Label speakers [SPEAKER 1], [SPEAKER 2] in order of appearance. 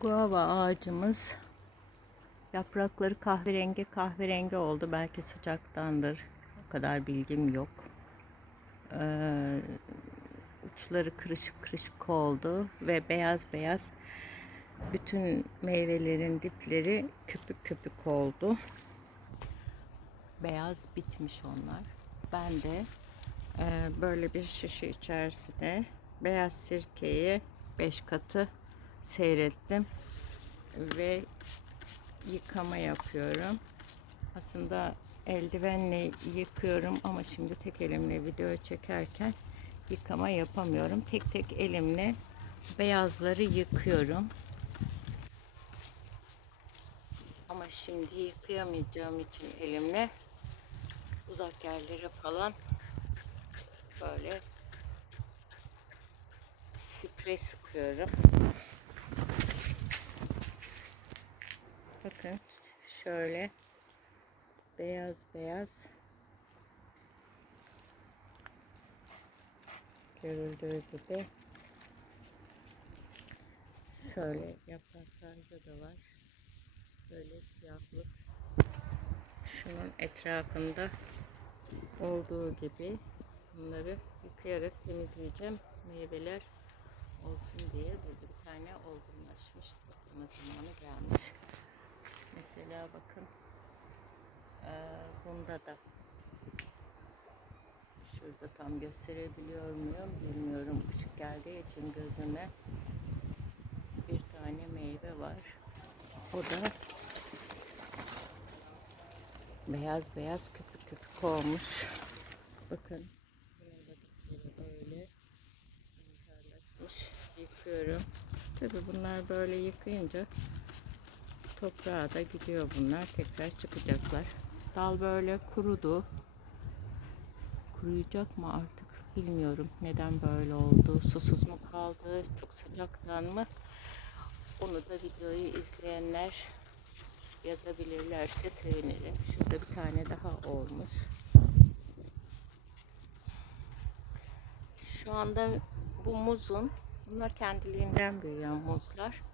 [SPEAKER 1] Guava ağacımız yaprakları kahverengi kahverengi oldu. Belki sıcaktandır. O kadar bilgim yok. Ee, uçları kırışık kırışık oldu ve beyaz beyaz bütün meyvelerin dipleri köpük köpük oldu. Beyaz bitmiş onlar. Ben de e, böyle bir şişe içerisine beyaz sirkeyi 5 katı seyrettim ve yıkama yapıyorum. Aslında eldivenle yıkıyorum ama şimdi tek elimle video çekerken yıkama yapamıyorum. Tek tek elimle beyazları yıkıyorum. Ama şimdi yıkayamayacağım için elimle uzak yerlere falan böyle sprey sıkıyorum. Bakın şöyle beyaz beyaz görüldüğü gibi şöyle yapraklarda da var. Böyle siyahlık şunun etrafında olduğu gibi bunları yıkayarak temizleyeceğim. Meyveler olsun diye burada bir tane olgunlaşmış toplama zamanı gelmiş mesela bakın. Eee, bunda da. Şurada tam gösterebiliyor muyum? Bilmiyorum. Işık geldiği için gözüme bir tane meyve var. O da beyaz beyaz köpük köpük olmuş. Bakın. Böyle yıkıyorum. Tabi bunlar böyle yıkayınca toprağa da gidiyor bunlar. Tekrar çıkacaklar. Dal böyle kurudu. Kuruyacak mı artık bilmiyorum. Neden böyle oldu? Susuz mu kaldı? Çok sıcaktan mı? Onu da videoyu izleyenler yazabilirlerse sevinirim. Şurada bir tane daha olmuş. Şu anda bu muzun, bunlar kendiliğinden büyüyen muzlar.